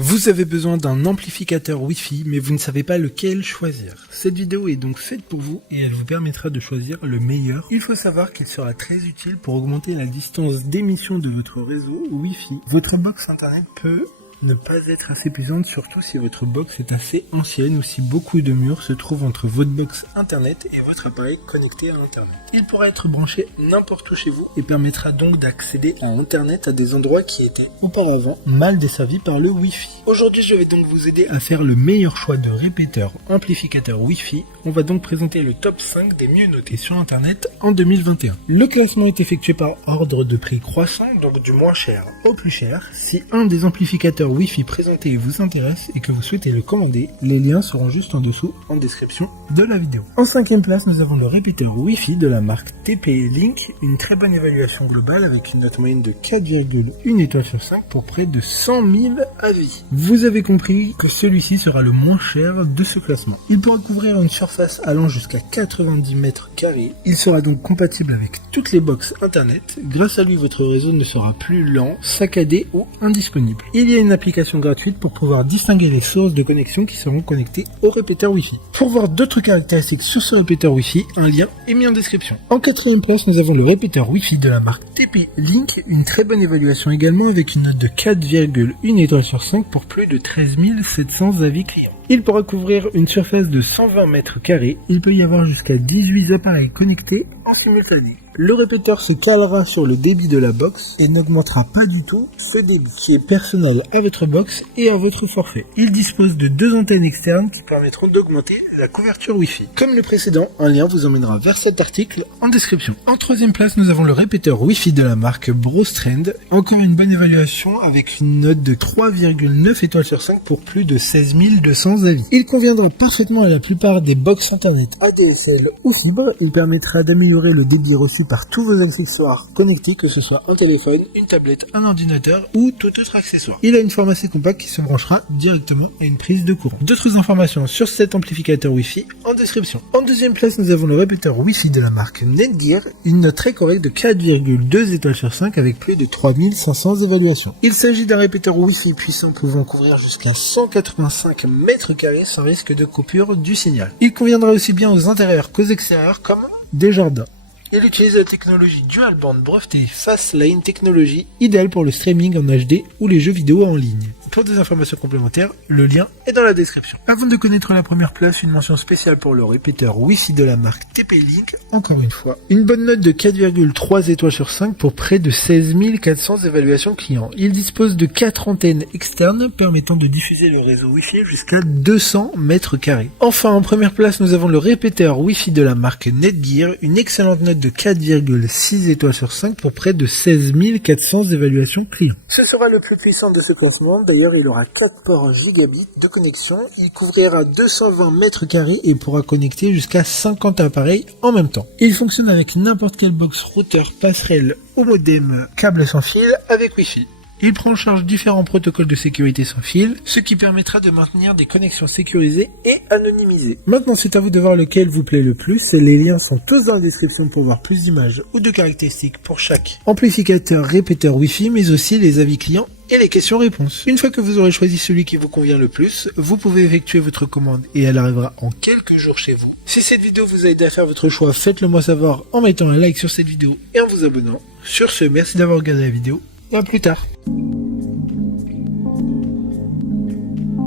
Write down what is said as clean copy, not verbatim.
Vous avez besoin d'un amplificateur Wi-Fi, mais vous ne savez pas lequel choisir. Cette vidéo est donc faite pour vous et elle vous permettra de choisir le meilleur. Il faut savoir qu'il sera très utile pour augmenter la distance d'émission de votre réseau Wi-Fi. Votre box internet peut ne pas être assez puissante, surtout si votre box est assez ancienne ou si beaucoup de murs se trouvent entre votre box internet et votre appareil connecté à internet. Il pourra être branché n'importe où chez vous et permettra donc d'accéder à internet à des endroits qui étaient auparavant mal desservis par le Wi-Fi. Aujourd'hui, je vais donc vous aider à faire le meilleur choix de répéteur amplificateur Wi-Fi. On va donc présenter le top 5 des mieux notés sur internet en 2021. Le classement est effectué par ordre de prix croissant, donc du moins cher au plus cher. Si un des amplificateurs Wi-Fi présenté vous intéresse et que vous souhaitez le commander, les liens seront juste en dessous en description de la vidéo. En 5e place, nous avons le répéteur Wi-Fi de la marque TP-Link, une très bonne évaluation globale avec une note moyenne de 4,1 étoiles sur 5 pour près de 100 000 avis. Vous avez compris que celui-ci sera le moins cher de ce classement. Il pourra couvrir une surface allant jusqu'à 90 mètres carrés. Il sera donc compatible avec toutes les box internet. Grâce à lui, votre réseau ne sera plus lent, saccadé ou indisponible. Il y a une application gratuite pour pouvoir distinguer les sources de connexion qui seront connectées au répéteur Wi-Fi. Pour voir d'autres caractéristiques sur ce répéteur Wi-Fi, un lien est mis en description. En 4e place, nous avons le répéteur Wi-Fi de la marque TP-Link, une très bonne évaluation également avec une note de 4,1 étoiles sur 5 pour plus de 13 700 avis clients. Il pourra couvrir une surface de 120 mètres carrés. Il peut y avoir jusqu'à 18 appareils connectés en simultané. Le répéteur se calera sur le débit de la box et n'augmentera pas du tout ce débit qui est personnel à votre box et à votre forfait. Il dispose de 2 antennes externes qui permettront d'augmenter la couverture Wi-Fi. Comme le précédent, un lien vous emmènera vers cet article en description. En 3e place, nous avons le répéteur Wi-Fi de la marque Brostrand. Encore une bonne évaluation avec une note de 3,9 étoiles sur 5 pour plus de 16 200 avis. Il conviendra parfaitement à la plupart des box internet ADSL ou fibre. Il permettra d'améliorer le débit reçu par tous vos accessoires connectés, que ce soit un téléphone, une tablette, un ordinateur ou tout autre accessoire. Il a une forme assez compacte qui se branchera directement à une prise de courant. D'autres informations sur cet amplificateur Wi-Fi en description. En 2e place, nous avons le répéteur Wi-Fi de la marque Netgear, une note très correcte de 4,2 étoiles sur 5 avec plus de 3500 évaluations. Il s'agit d'un répéteur Wi-Fi puissant pouvant couvrir jusqu'à 185 mètres carrés sans risque de coupure du signal. Il conviendra aussi bien aux intérieurs qu'aux extérieurs comme des jardins. Il utilise la technologie Dual Band brevetée Fastlane Technology, idéale pour le streaming en HD ou les jeux vidéo en ligne. Pour des informations complémentaires, le lien est dans la description. Avant de connaître la première place, une mention spéciale pour le répéteur Wi-Fi de la marque TP-Link, encore une fois. Une bonne note de 4,3 étoiles sur 5 pour près de 16 400 évaluations clients. Il dispose de 4 antennes externes permettant de diffuser le réseau Wi-Fi jusqu'à 200 mètres carrés. Enfin, en première place, nous avons le répéteur Wi-Fi de la marque Netgear, une excellente note de 4,6 étoiles sur 5 pour près de 16 400 évaluations clients. Ce sera le plus puissant de ce classement. D'ailleurs, il aura 4 ports gigabits de connexion. Il couvrira 220 mètres carrés et pourra connecter jusqu'à 50 appareils en même temps. Il fonctionne avec n'importe quelle box routeur, passerelle ou modem câble sans fil avec Wi-Fi. Il prend en charge différents protocoles de sécurité sans fil, ce qui permettra de maintenir des connexions sécurisées et anonymisées. Maintenant, c'est à vous de voir lequel vous plaît le plus. Les liens sont tous dans la description pour voir plus d'images ou de caractéristiques pour chaque amplificateur répéteur Wi-Fi, mais aussi les avis clients et les questions-réponses. Une fois que vous aurez choisi celui qui vous convient le plus, vous pouvez effectuer votre commande et elle arrivera en quelques jours chez vous. Si cette vidéo vous a aidé à faire votre choix, faites-le moi savoir en mettant un like sur cette vidéo et en vous abonnant. Sur ce, merci d'avoir regardé la vidéo et à plus tard.